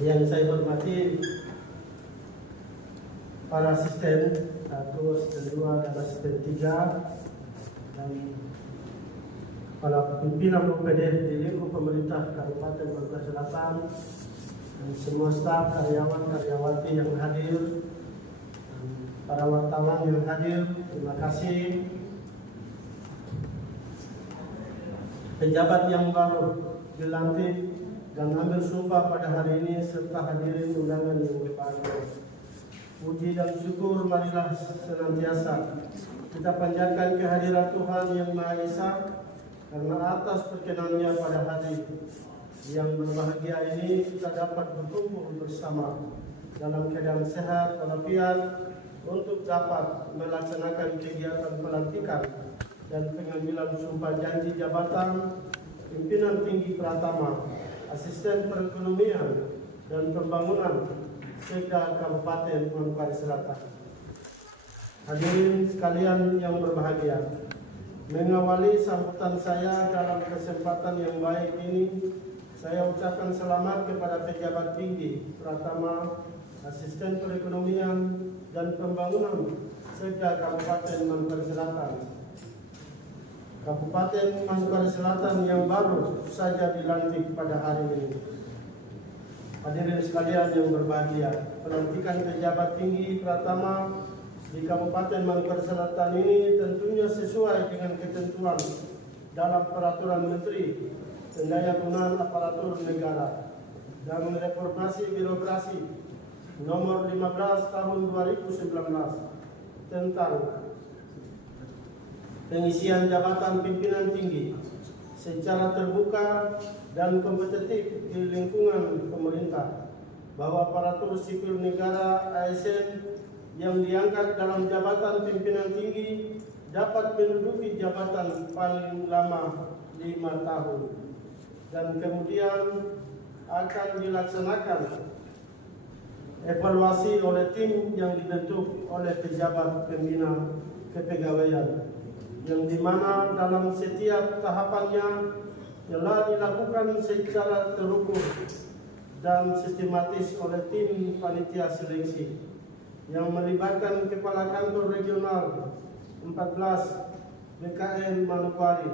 Yang saya hormati para asisten 1, asisten 2, dan asisten 3, dan para pimpinan UPD di lingkup pemerintah Kabupaten Maluku Selatan, dan semua staf, karyawan, karyawati yang hadir, dan para wartawan yang hadir, terima kasih. Pejabat yang baru dilantik dan ambil sumpah pada hari ini serta hadirin undangan yang berbahagia. Puji dan syukur marilah senantiasa kita panjatkan kehadiran Tuhan Yang Maha Esa, karena atas perkenannya pada hari yang berbahagia ini kita dapat berkumpul bersama dalam keadaan sehat walafiat untuk dapat melaksanakan kegiatan pelantikan dan pengambilan sumpah janji jabatan pimpinan tinggi Pratama, Asisten Perekonomian dan Pembangunan Sekda Kabupaten Maluku Selatan. Hadirin sekalian yang berbahagia, mengawali sambutan saya dalam kesempatan yang baik ini, saya ucapkan selamat kepada pejabat tinggi Pratama, Asisten Perekonomian dan Pembangunan Sekda Kabupaten Maluku Selatan. Kabupaten Maluku Selatan yang baru saja dilantik pada hari ini. Hadirin sekalian yang berbahagia, pelantikan pejabat tinggi Pratama di Kabupaten Maluku Selatan ini tentunya sesuai dengan ketentuan dalam Peraturan Menteri Pendayagunaan Aparatur Negara dan Reformasi Birokrasi Nomor 15 Tahun 2019 tentang pengisian jabatan pimpinan tinggi secara terbuka dan kompetitif di lingkungan pemerintah, bahwa aparatur sipil negara ASN yang diangkat dalam jabatan pimpinan tinggi dapat menduduki jabatan paling lama 5 tahun, dan kemudian akan dilaksanakan evaluasi oleh tim yang dibentuk oleh pejabat pembina kepegawaian, yang dimana dalam setiap tahapannya telah dilakukan secara terukur dan sistematis oleh tim panitia seleksi yang melibatkan Kepala Kantor Regional 14 BKN Manokwari,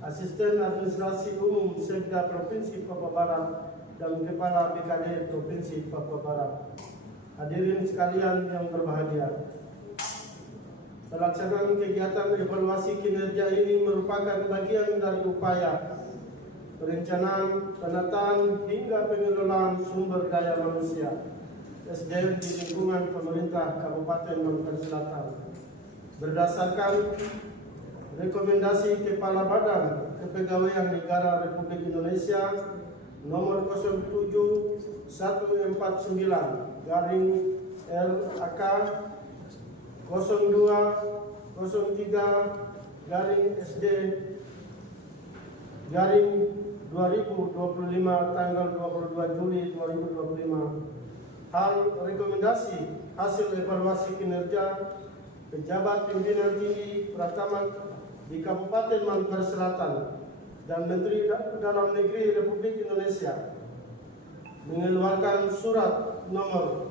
Asisten Administrasi Umum Sekda Provinsi Papua Barat, dan Kepala BKD Provinsi Papua Barat. Hadirin sekalian yang berbahagia, pelaksanaan kegiatan evaluasi kinerja ini merupakan bagian dari upaya perencanaan, penataan, hingga pengelolaan sumber daya manusia SDM di lingkungan pemerintah Kabupaten Maluku Selatan berdasarkan rekomendasi Kepala Badan Kepegawaian Negara Republik Indonesia nomor 07/149/LAK 02/SD/2025 tanggal 22 Juli 2025. Hal rekomendasi hasil evaluasi kinerja pejabat pimpinan tinggi Pratama di Kabupaten Maluku Selatan dan Menteri Dalam Negeri Republik Indonesia mengeluarkan surat nomor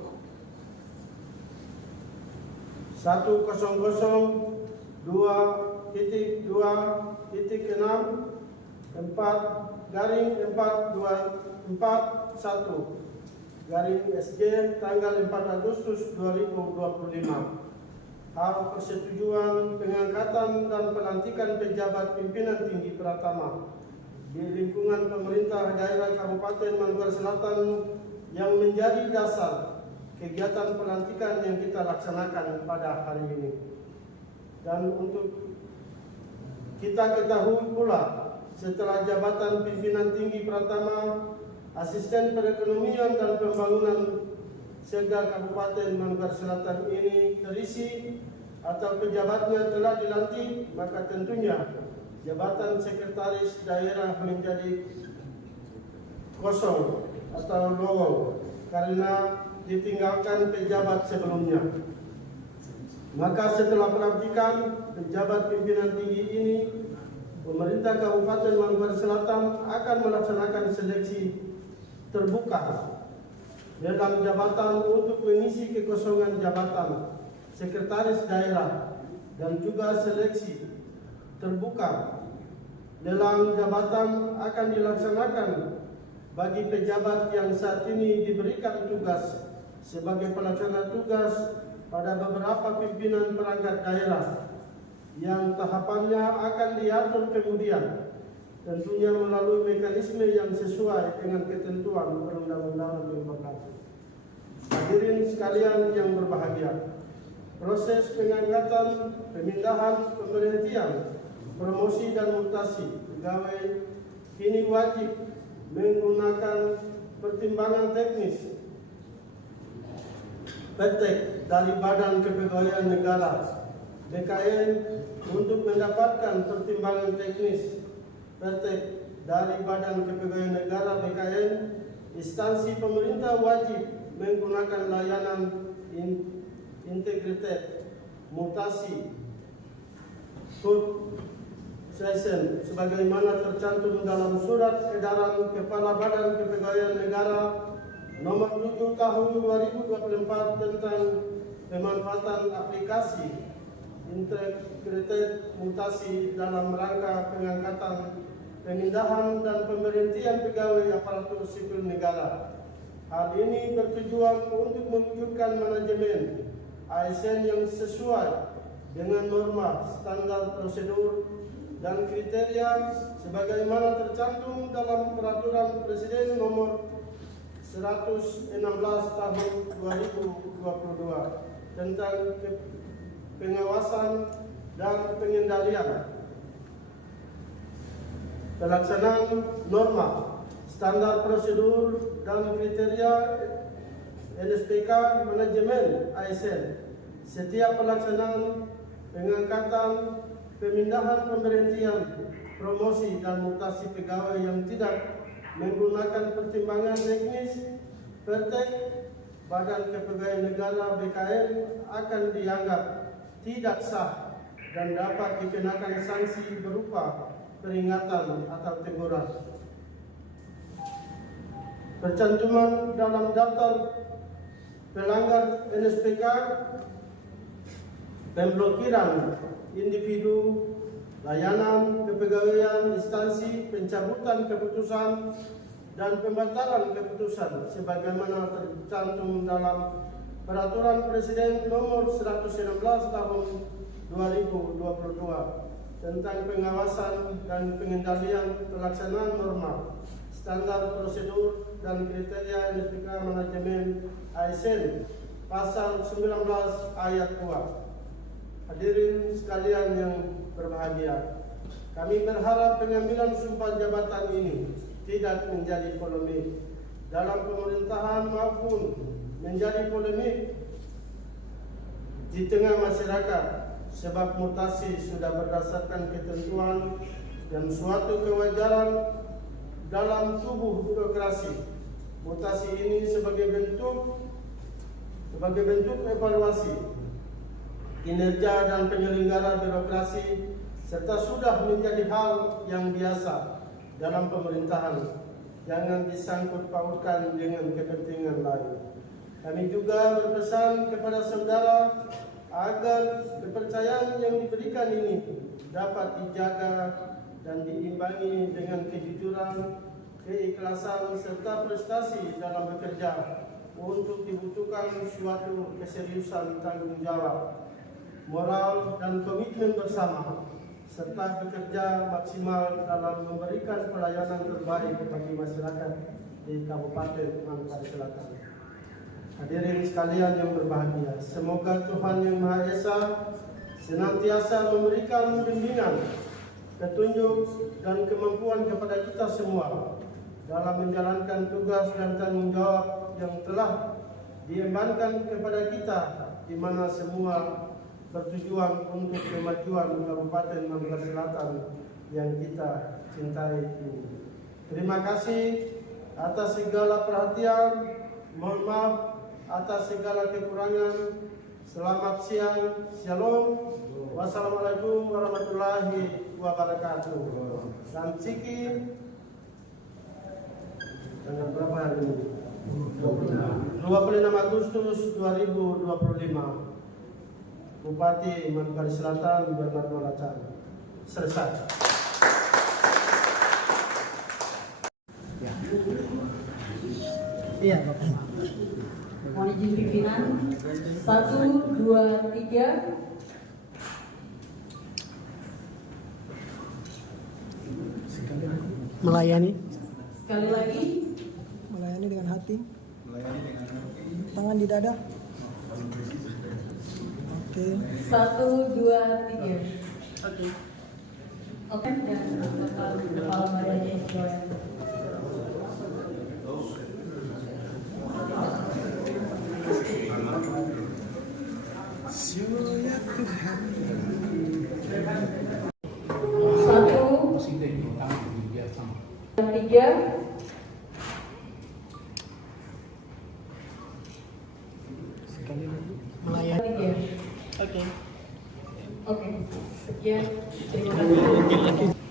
100.2.6/4/421/SG tanggal 4 Agustus 2025. Hal persetujuan pengangkatan dan pelantikan pejabat pimpinan tinggi Pratama di lingkungan pemerintah daerah Kabupaten Maluku Selatan yang menjadi dasar kegiatan pelantikan yang kita laksanakan pada hari ini. Dan untuk kita ketahui pula, setelah jabatan pimpinan tinggi Pratama, Asisten Perekonomian dan Pembangunan Sekda Kabupaten Maluku Selatan ini terisi atau pejabatnya telah dilantik, maka tentunya jabatan sekretaris daerah menjadi kosong atau lowong karena ditinggalkan pejabat sebelumnya. Maka setelah pelantikan pejabat pimpinan tinggi ini, pemerintah Kabupaten Maluku Selatan akan melaksanakan seleksi terbuka dalam jabatan untuk mengisi kekosongan jabatan sekretaris daerah dan juga seleksi terbuka. Lelang jabatan akan dilaksanakan bagi pejabat yang saat ini diberikan tugas sebagai pelaksana tugas pada beberapa pimpinan perangkat daerah yang tahapannya akan diatur kemudian, tentunya melalui mekanisme yang sesuai dengan ketentuan perundang-undangan yang berlaku. Hadirin sekalian yang berbahagia, proses pengangkatan, pemindahan, pemberhentian, promosi dan mutasi pegawai kini wajib menggunakan pertimbangan teknis petek dari Badan Kepegawaian Negara BKN. Untuk mendapatkan pertimbangan teknis petek dari Badan Kepegawaian Negara BKN, instansi pemerintah wajib menggunakan layanan integritas mutasi code session sebagaimana tercantum dalam surat edaran Kepala Badan Kepegawaian Negara nomor 7 tahun 2024 tentang pemanfaatan aplikasi integritas mutasi dalam rangka pengangkatan, pemindahan dan pemberhentian pegawai aparatur sipil negara. Hal ini bertujuan untuk mewujudkan manajemen ASN yang sesuai dengan norma, standar prosedur dan kriteria sebagaimana tercantum dalam Peraturan Presiden nomor 116 tahun 2022 tentang pengawasan dan pengendalian pelaksanaan norma, standar prosedur dan kriteria NSPK manajemen ASN. Setiap pelaksanaan pengangkatan, pemindahan, pemberhentian, promosi dan mutasi pegawai yang tidak menggunakan pertimbangan teknis petek Badan Kepegawaian Negara BKN akan dianggap tidak sah dan dapat dikenakan sanksi berupa peringatan atau teguran. Percantuman dalam daftar pelanggar NSPK, pemblokiran individu, layanan kepegawaian instansi, pencabutan keputusan dan pembatalan keputusan sebagaimana tercantum dalam Peraturan Presiden nomor 116 tahun 2022 tentang pengawasan dan pengendalian pelaksanaan norma, standar prosedur dan kriteria NSPK manajemen ASN pasal 19 ayat 2. Hadirin sekalian yang berbahagia, kami berharap pengambilan sumpah jabatan ini tidak menjadi polemik dalam pemerintahan maupun menjadi polemik di tengah masyarakat, sebab mutasi sudah berdasarkan ketentuan dan suatu kewajaran dalam tubuh birokrasi. Mutasi ini sebagai bentuk evaluasi kinerja dan penyelenggara birokrasi serta sudah menjadi hal yang biasa dalam pemerintahan, jangan disangkut pautkan dengan kepentingan lain. Kami juga berpesan kepada saudara agar kepercayaan yang diberikan ini dapat dijaga dan diimbangi dengan kejujuran, keikhlasan serta prestasi dalam bekerja. Untuk dibutuhkan suatu keseriusan tanggung jawab, moral dan komitmen bersama, serta bekerja maksimal dalam memberikan pelayanan terbaik bagi masyarakat di Kabupaten Manggarai Selatan. Hadirin sekalian yang berbahagia, semoga Tuhan Yang Maha Esa senantiasa memberikan bimbingan, petunjuk dan kemampuan kepada kita semua dalam menjalankan tugas dan tanggung jawab yang telah diembankan kepada kita, di mana semua bertujuan untuk kemajuan Kabupaten Manggarai Selatan yang kita cintai ini. Terima kasih atas segala perhatian. Mohon maaf atas segala kekurangan. Selamat siang. Shalom. Wassalamualaikum warahmatullahi wabarakatuh. Dan Ciki tanggal berapa hari ini? 26 Agustus 2025. Bupati Manokwari Selatan Bernard Malacan. Selesai. Iya, Bapak. Mohon izin pimpinan. 1, 2, 3. Melayani. Sekali lagi. Melayani dengan hati. Tangan di dada. Oke. 1, 2, 3. Oke. Oke. Dan kepala badan Islam. Satu, tiga. Melayani. Tiga. Oke. Oke. Sekian. Terima kasih.